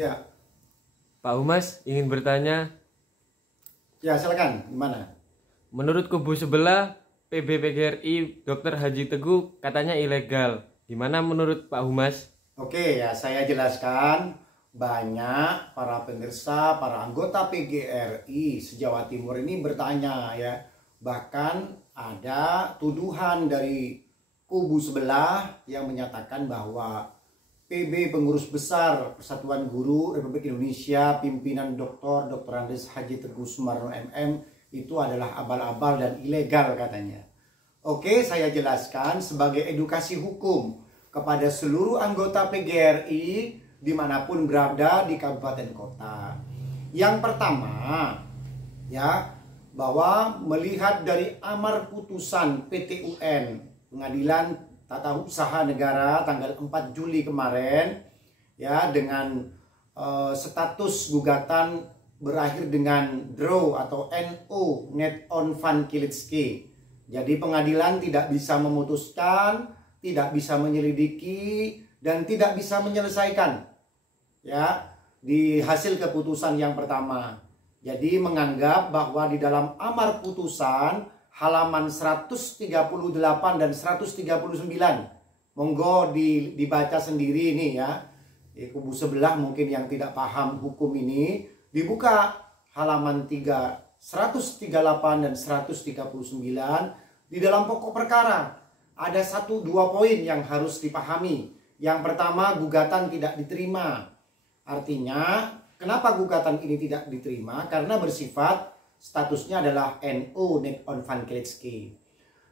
Ya, Pak Humas ingin bertanya, ya silakan. Gimana? menurut kubu sebelah PB PGRI Dr. Haji Teguh katanya ilegal. Gimana menurut Pak Humas? Oke, ya saya jelaskan. Banyak para pemirsa, para anggota PGRI se-Jawa Timur ini bertanya ya. Bahkan ada tuduhan dari kubu sebelah yang menyatakan bahwa PB Pengurus Besar Persatuan Guru Republik Indonesia pimpinan Dr. Andes Haji Teguh Sumarno MM itu adalah abal-abal dan ilegal katanya. Oke, saya jelaskan sebagai edukasi hukum kepada seluruh anggota PGRI dimanapun berada di kabupaten kota. Yang pertama, ya, bahwa melihat dari amar putusan PT-UN Pengadilan Tata Usaha Negara tanggal 4 Juli kemarin, ya, dengan status gugatan berakhir dengan draw atau NO, Net on Van Kilitski. Jadi pengadilan tidak bisa memutuskan, tidak bisa menyelidiki, dan tidak bisa menyelesaikan, ya, di hasil keputusan yang pertama. Jadi menganggap bahwa di dalam amar putusan halaman 138 dan 139, monggo dibaca sendiri ini ya. Kubu sebelah mungkin yang tidak paham hukum ini, dibuka halaman 138 dan 139. Di dalam pokok perkara ada 1-2 poin yang harus dipahami. Yang pertama, gugatan tidak diterima. Artinya, kenapa gugatan ini tidak diterima? Karena bersifat statusnya adalah NO, Net on Van Kilitski.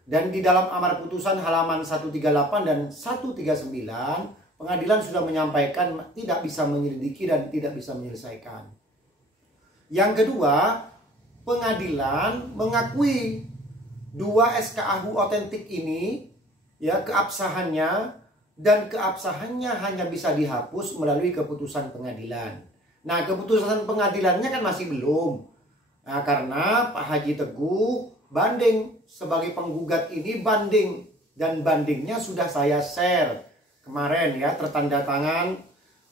Dan di dalam amar putusan halaman 138 dan 139, pengadilan sudah menyampaikan tidak bisa menyelidiki dan tidak bisa menyelesaikan. Yang kedua, pengadilan mengakui 2 SK Ahu otentik ini, ya, keabsahannya, dan keabsahannya hanya bisa dihapus melalui keputusan pengadilan. Nah, keputusan pengadilannya kan masih belum. Nah, karena Pak Haji Teguh banding sebagai penggugat ini banding, dan bandingnya sudah saya share kemarin ya, tertanda tangan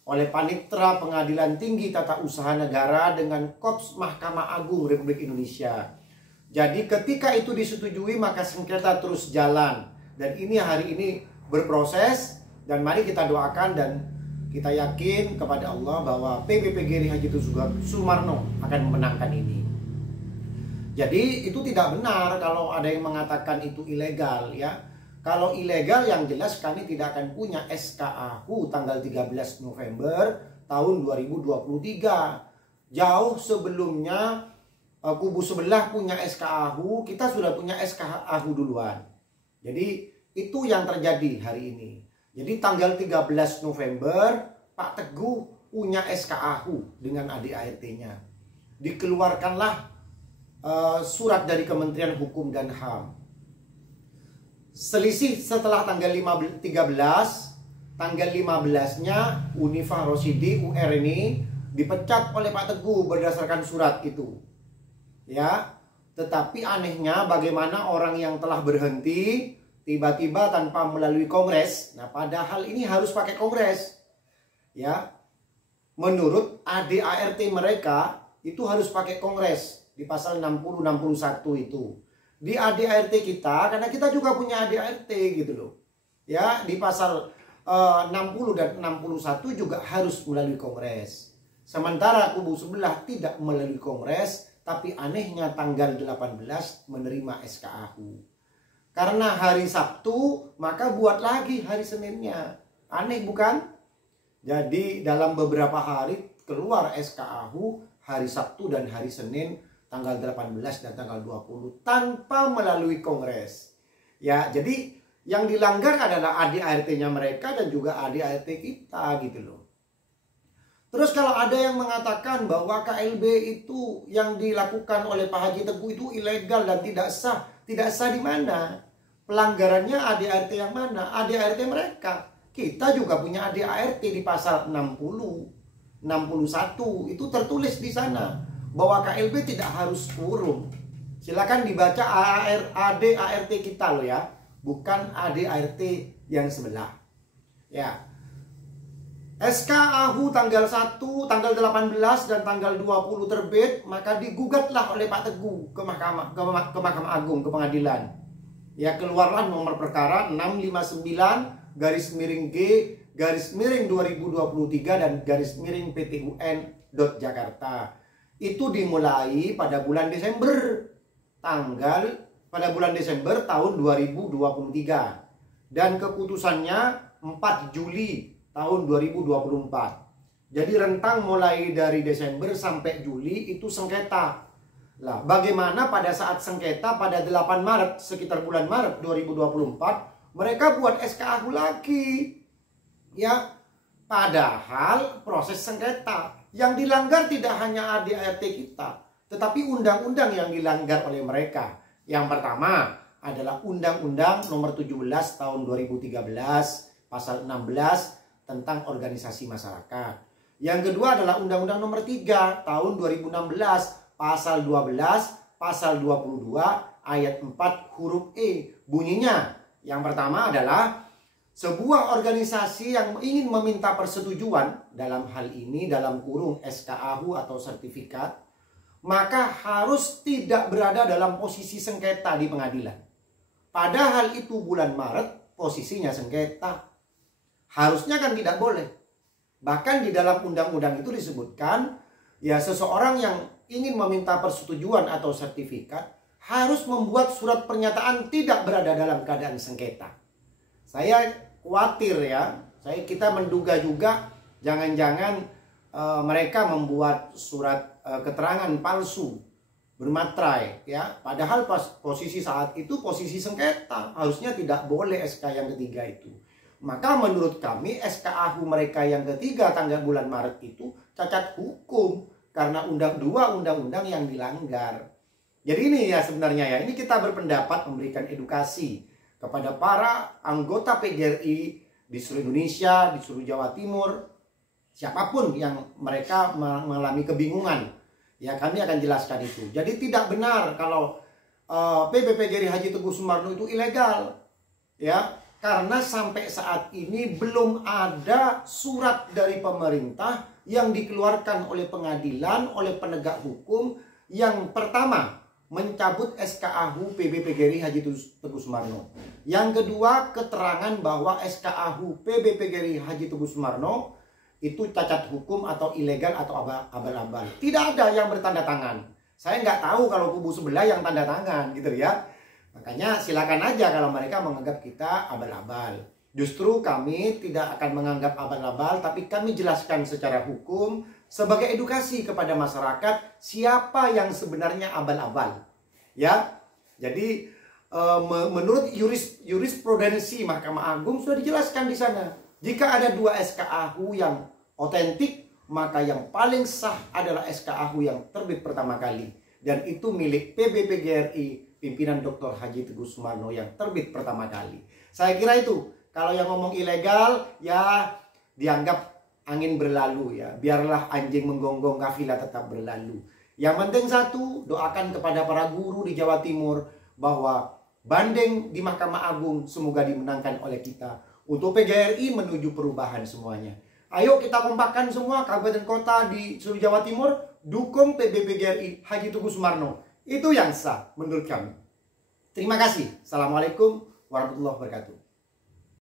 oleh Panitra Pengadilan Tinggi Tata Usaha Negara dengan Kops Mahkamah Agung Republik Indonesia. Jadi ketika itu disetujui maka sengketa terus jalan, dan ini hari ini berproses, dan mari kita doakan dan kita yakin kepada Allah bahwa PB PGRI Haji Teguh Sumarno akan memenangkan ini. Jadi itu tidak benar kalau ada yang mengatakan itu ilegal ya. Kalau ilegal yang jelas kami tidak akan punya SK Ahu tanggal 13 November tahun 2023. Jauh sebelumnya kubu sebelah punya SK Ahu, kita sudah punya SK Ahu duluan. Jadi itu yang terjadi hari ini. Jadi tanggal 13 November Pak Teguh punya SK Ahu dengan ADART-nya. Dikeluarkanlah surat dari Kementerian Hukum dan HAM. Selisih setelah tanggal 13, tanggal 15-nya Unifah Rosidi UR ini dipecat oleh Pak Teguh berdasarkan surat itu. Ya, tetapi anehnya bagaimana orang yang telah berhenti tiba-tiba tanpa melalui kongres. Nah, padahal ini harus pakai kongres. Ya. Menurut ADART mereka itu harus pakai kongres di pasal 60 61 itu. Di ADART kita, karena kita juga punya ADART gitu loh. Ya, di pasal 60 dan 61 juga harus melalui kongres. Sementara kubu sebelah tidak melalui kongres, tapi anehnya tanggal 18 menerima SK Ahu. Karena hari Sabtu, maka buat lagi hari Seninnya. Aneh bukan? Jadi dalam beberapa hari keluar SK Ahu hari Sabtu dan hari Senin tanggal 18 dan tanggal 20 tanpa melalui kongres. Ya, jadi yang dilanggar adalah ADART-nya mereka dan juga ADART kita gitu loh. Terus kalau ada yang mengatakan bahwa KLB itu yang dilakukan oleh Pak Haji Teguh itu ilegal dan tidak sah. Tidak sah di mana? Pelanggarannya ADART yang mana? ADART mereka. Kita juga punya ADART di pasal 60, 61. Itu tertulis di sana bahwa KLB tidak harus quorum. Silakan dibaca ADART kita loh ya, bukan ADART yang sebelah. Ya. SK AHU tanggal 1, tanggal 18 dan tanggal 20 terbit, maka digugatlah oleh Pak Teguh ke Mahkamah Agung, ke pengadilan. Ya, keluarlah nomor perkara 659 garis miring G garis miring 2023 dan garis miring PTUN Jakarta. Itu dimulai pada bulan Desember tahun 2023 dan keputusannya 4 Juli tahun 2024. Jadi rentang mulai dari Desember sampai Juli itu sengketa. Lah, bagaimana pada saat sengketa pada 8 Maret, sekitar bulan Maret 2024, mereka buat SK AHU lagi. Ya, padahal proses sengketa yang dilanggar tidak hanya ADART kita, tetapi undang-undang yang dilanggar oleh mereka. Yang pertama adalah Undang-Undang Nomor 17 Tahun 2013 Pasal 16 tentang organisasi masyarakat. Yang kedua adalah Undang-Undang Nomor 3 Tahun 2016 Pasal 12 Pasal 22 Ayat 4 huruf E. Bunyinya yang pertama adalah sebuah organisasi yang ingin meminta persetujuan, dalam hal ini dalam kurung SK AHU atau sertifikat, maka harus tidak berada dalam posisi sengketa di pengadilan. Padahal itu bulan Maret posisinya sengketa. Harusnya kan tidak boleh. Bahkan di dalam undang-undang itu disebutkan, ya, seseorang yang ingin meminta persetujuan atau sertifikat harus membuat surat pernyataan tidak berada dalam keadaan sengketa. Saya khawatir, ya, kita menduga juga jangan-jangan mereka membuat surat keterangan palsu bermaterai, ya, padahal posisi saat itu posisi sengketa, harusnya tidak boleh SK yang ketiga itu. Maka menurut kami SK AHU mereka yang ketiga tanggal bulan Maret itu cacat hukum karena dua undang-undang yang dilanggar. Jadi ini ya sebenarnya, ya, ini kita berpendapat memberikan edukasi kepada para anggota PGRI di seluruh Indonesia, di seluruh Jawa Timur, siapapun yang mereka mengalami kebingungan, ya, kami akan jelaskan itu. Jadi tidak benar kalau PGRI Haji Teguh Sumarno itu ilegal, ya. Karena sampai saat ini belum ada surat dari pemerintah yang dikeluarkan oleh pengadilan, oleh penegak hukum yang pertama mencabut SK AHU PGRI Haji Teguh Sumarno. Yang kedua, keterangan bahwa SK AHU PGRI Haji Teguh Sumarno itu cacat hukum atau ilegal atau abal-abal. Tidak ada yang bertanda tangan. Saya nggak tahu kalau kubu sebelah yang tanda tangan, gitu ya. Makanya silakan aja kalau mereka menganggap kita abal-abal. Justru kami tidak akan menganggap abal-abal, tapi kami jelaskan secara hukum sebagai edukasi kepada masyarakat siapa yang sebenarnya abal-abal. Ya, jadi menurut jurisprudensi Mahkamah Agung sudah dijelaskan di sana. Jika ada dua SK AHU yang otentik, maka yang paling sah adalah SK AHU yang terbit pertama kali. Dan itu milik PGRI pimpinan Dr. Haji Teguh Sumarno yang terbit pertama kali. Saya kira itu. Kalau yang ngomong ilegal, ya dianggap angin berlalu, ya. Biarlah anjing menggonggong, kafilah tetap berlalu. Yang penting satu, doakan kepada para guru di Jawa Timur bahwa banding di Mahkamah Agung semoga dimenangkan oleh kita untuk PGRI menuju perubahan semuanya. Ayo kita kompakkan semua kabupaten kota di seluruh Jawa Timur dukung PGRI Haji Teguh Sumarno. Itu yang sah menurut kami. Terima kasih. Assalamualaikum warahmatullahi wabarakatuh.